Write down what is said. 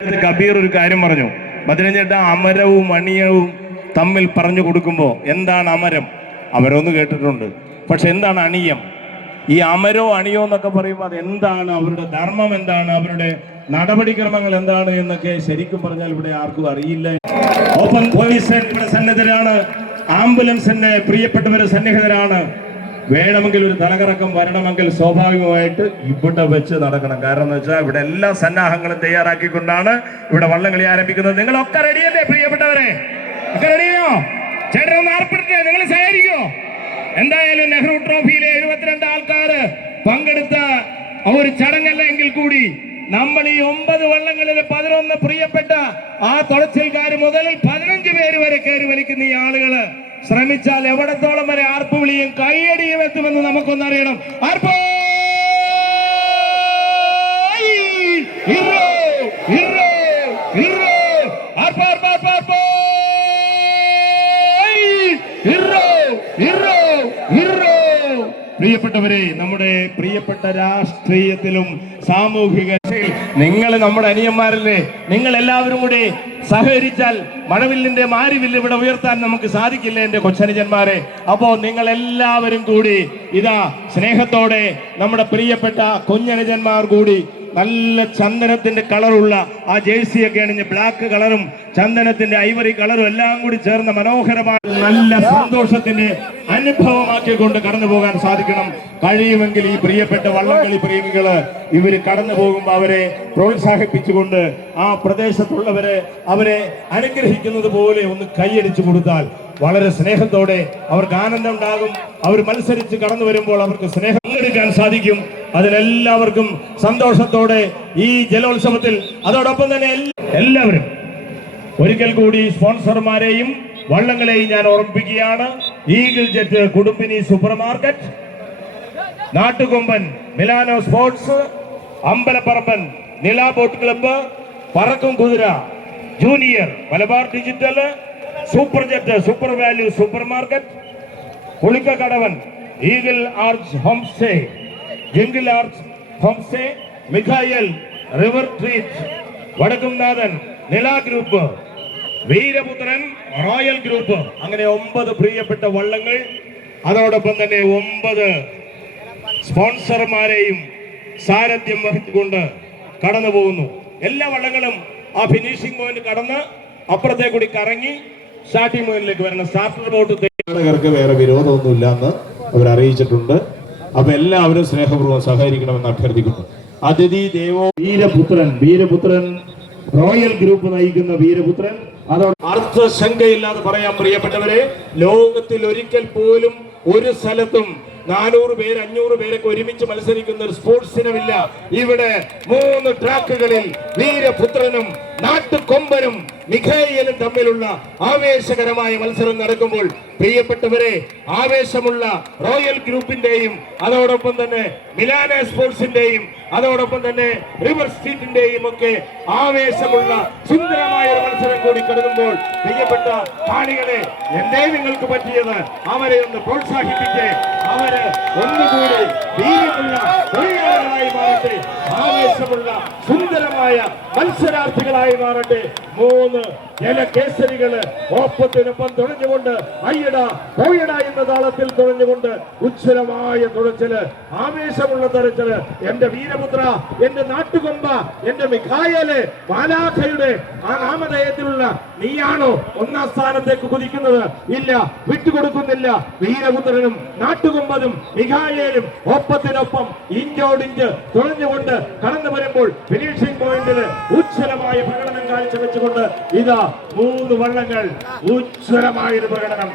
കബീർ ഒരു കാര്യം പറഞ്ഞു. മധുരഞ്ചേട്ട അമരവും അണിയവും തമ്മിൽ പറഞ്ഞു കൊടുക്കുമ്പോൾ എന്താണ് അമരം? അമരമെന്ന് കേട്ടിട്ടുണ്ട്, പക്ഷെ എന്താണ് അണിയം? ഈ അമരോ അണിയോ എന്നൊക്കെ പറയുമ്പോൾ അത് എന്താണ്, അവരുടെ ധർമ്മം എന്താണ്, അവരുടെ നടപടിക്രമങ്ങൾ എന്താണ് എന്നൊക്കെ ശരിക്കും പറഞ്ഞാൽ ഇവിടെ ആർക്കും അറിയില്ല. ഓപ്പൺ പോലീസ് ഇവിടെ സന്നദ്ധരാണ്, ആംബുലൻസിന്റെ പ്രിയപ്പെട്ടവര് സന്നിഹിതരാണ്. വേണമെങ്കിൽ ഒരു തലകറക്കം വരണമെങ്കിൽ സ്വാഭാവികമായിട്ട് ഇവിടെ വെച്ച് നടക്കണം. കാരണം എന്ന് വെച്ചാൽ ഇവിടെ എല്ലാ സന്നാഹങ്ങളും തയ്യാറാക്കിക്കൊണ്ടാണ് ഇവിടെ വള്ളംകളി ആരംഭിക്കുന്നത്. നിങ്ങളൊക്കെ റെഡിയല്ലേ പ്രിയപ്പെട്ടവരെ? ഒക്കെ റെഡിയോ? ചേട്ടൻ ഒന്ന് ആർപ്പിട്ടെ, നിങ്ങൾ സഹകരിക്കോ? എന്തായാലും നെഹ്റു ട്രോഫിയിലെ 72 ആൾക്കാര് പങ്കെടുത്ത ഒരു ചടങ്ങല്ല എങ്കിൽ കൂടി നമ്മൾ ഈ 9 വള്ളങ്ങളിൽ 11 പ്രിയപ്പെട്ട ആ തുഴച്ചിൽക്കാര് മുതൽ 15 പേര് വരെ കയറി വലിക്കുന്ന ഈ ആളുകള് ശ്രമിച്ചാൽ എവിടത്തോളം വരെ ആർപ്പുവിളിയും കൈയടിയും എത്തുമെന്ന് നമുക്കൊന്നറിയണം. ആർപ്പോ പ്രിയപ്പെട്ടവരെ, നമ്മുടെ പ്രിയപ്പെട്ട രാഷ്ട്രീയത്തിലും സാമൂഹിക നിങ്ങൾ നമ്മുടെ അനിയന്മാരല്ലേ? നിങ്ങൾ എല്ലാവരും കൂടി സഹകരിച്ചാൽ മഴവില്ലിന്റെ മാരിവില്ല് ഇവിടെ ഉയർത്താൻ നമുക്ക് സാധിക്കില്ല എന്റെ കൊച്ചനുജന്മാരെ. അപ്പോ നിങ്ങൾ എല്ലാവരും കൂടി ഇതാ സ്നേഹത്തോടെ നമ്മുടെ പ്രിയപ്പെട്ട കുഞ്ഞനുജന്മാർ കൂടി നല്ല ചന്ദനത്തിന്റെ കളറുള്ള ആ ജേഴ്സിയൊക്കെ അണിഞ്ഞ് ബ്ലാക്ക് കളറും ചന്ദനത്തിന്റെ ഐവറി കളറും എല്ലാം കൂടി ചേർന്ന മനോഹരമായ നല്ല സന്തോഷത്തിന്റെ അനുഭവമാക്കിക്കൊണ്ട് കടന്നു പോകാൻ സാധിക്കണം. കഴിയുമെങ്കിൽ ഈ പ്രിയപ്പെട്ട വള്ളംകളി പ്രേമികള് ഇവര് കടന്നു പോകുമ്പോൾ അവരെ പ്രോത്സാഹിപ്പിച്ചുകൊണ്ട് ആ പ്രദേശത്തുള്ളവരെ അവരെ അനുഗ്രഹിക്കുന്നത് പോലെ ഒന്ന് കൈയടിച്ചു കൊടുത്താൽ വളരെ സ്നേഹത്തോടെ അവർക്ക് ആനന്ദം ഉണ്ടാകും. അവർ മത്സരിച്ച് കടന്നു വരുമ്പോൾ അവർക്ക് സ്നേഹം പങ്കെടുക്കാൻ സാധിക്കും. അതിനെല്ലാവർക്കും സന്തോഷത്തോടെ ഈ ജലോത്സവത്തിൽ അതോടൊപ്പം തന്നെ എല്ലാവരും ഒരിക്കൽ കൂടി സ്പോൺസർമാരെയും വള്ളങ്ങളെയും ഞാൻ ഓർമ്മിപ്പിക്കുകയാണ്. Eagle Jet, Kudumbini super market, Nattukomban Milano sports, Ambalaparamban Nila boat club, Parakkum Kuthira junior, Malabar digital, super jet, super value super market, Pulikkakadavan, Eagle Arch home stay, Jingle Arch home stay, Mikhayal river treat, Vadakkumnathan Nila group, വീരപുത്രൻ royal group. അങ്ങനെ 9 പ്രിയപ്പെട്ട വള്ളങ്ങൾ, അതോടൊപ്പം തന്നെ 9 സ്പോൺസർമാരെയും സാരഥ്യം വഹിച്ചുകൊണ്ട് കടന്നു പോകുന്നു. എല്ലാ വള്ളങ്ങളും ആ ഫിനിഷിംഗ് പോയിന്റ് കടന്ന് അപ്പുറത്തെ കൂടി കറങ്ങി സ്റ്റാർട്ടിംഗ് പോയിന്റിലേക്ക് വരണം. സ്റ്റാർട്ടർ ബോട്ട് വേറെ വിരോധമൊന്നുമില്ല എന്ന് അവർ അറിയിച്ചിട്ടുണ്ട്. അപ്പൊ എല്ലാവരും സ്നേഹപൂർവ്വം സഹകരിക്കണമെന്ന് അഭ്യർത്ഥിക്കുന്നു. അതിഥി ദേവോ വീരപുത്രൻ റോയൽ ഗ്രൂപ്പ് നയിക്കുന്ന വീരപുത്രൻ. അതോടെ അർത്ഥശങ്കയില്ലാതെ പറയാം പ്രിയപ്പെട്ടവരെ, ലോകത്തിൽ ഒരിക്കൽ പോലും ഒരു സ്ഥലത്തും 400 പേര് 500 പേരൊക്കെ ഒരുമിച്ച് മത്സരിക്കുന്ന ഒരു സ്പോർട്സ് ഇനമില്ല. ഇവിടെ 3 ട്രാക്കുകളിൽ വീരപുത്രനും നാട്ടുകൊമ്പനും മിഖായേലും തമ്മിലുള്ള ആവേശകരമായ മത്സരം നടക്കുമ്പോൾ പ്രിയപ്പെട്ടവരെ, ആവേശമുള്ള റോയൽ ഗ്രൂപ്പിന്റെയും അതോടൊപ്പം തന്നെ മിലാന സ്പോർട്സിന്റെയും അതോടൊപ്പം തന്നെ റിവർ സ്ട്രീറ്റിന്റെയും ഒക്കെ ആവേശമുള്ള സുന്ദരമായ ഒരു മത്സരം കൂടി കടന്നുമ്പോൾ പ്രിയപ്പെട്ട കാണികളെ, എന്തേ നിങ്ങൾക്ക് പറ്റിയത്? അവരെ ഒന്ന് പ്രോത്സാഹിപ്പിച്ച് അവര് ഒന്നുകൂടി വീര്യമുള്ള തൊഴിലാളികളായി മാറട്ടെ, ആവേശമുള്ള സുന്ദരമായ മത്സരാർത്ഥികളായി മാറട്ടെ. 3 ജലകേസരികള് ഒപ്പത്തിനൊപ്പം തുഴഞ്ഞുകൊണ്ട് അയ്യട പോയട എന്ന താളത്തിൽ തുഴഞ്ഞുകൊണ്ട് ഉജ്ജ്വലമായ തുഴച്ചില്, ആവേശമുള്ള തുഴച്ചില്. എന്റെ വീരപുത്ര, എന്റെ നാട്ടുകൊമ്പ, എന്റെ മിഖായേല്, മാലാഖയുടെ ആ നാമധേയത്തിലുള്ള നീയാണോ 1ാം സ്ഥാനത്തേക്ക് കുതിക്കുന്നത്? ഇല്ല, വിട്ടുകൊടുക്കുന്നില്ല. വീരപുത്രനും നാട്ടുകൊമ്പനും മിഖായേലും ഒപ്പത്തിനൊപ്പം ഇഞ്ചോടിഞ്ച് തുഴഞ്ഞുകൊണ്ട് കടന്നു വരുമ്പോൾ ഫിനിഷിംഗ് പോയിന്റില് ഉജ്ജ്വലമായ പ്രകടനം കാഴ്ചവെച്ചുകൊണ്ട് ഇതാ 3 വള്ളങ്ങൾ ഉജ്ജ്വലമായൊരു പ്രകടനം.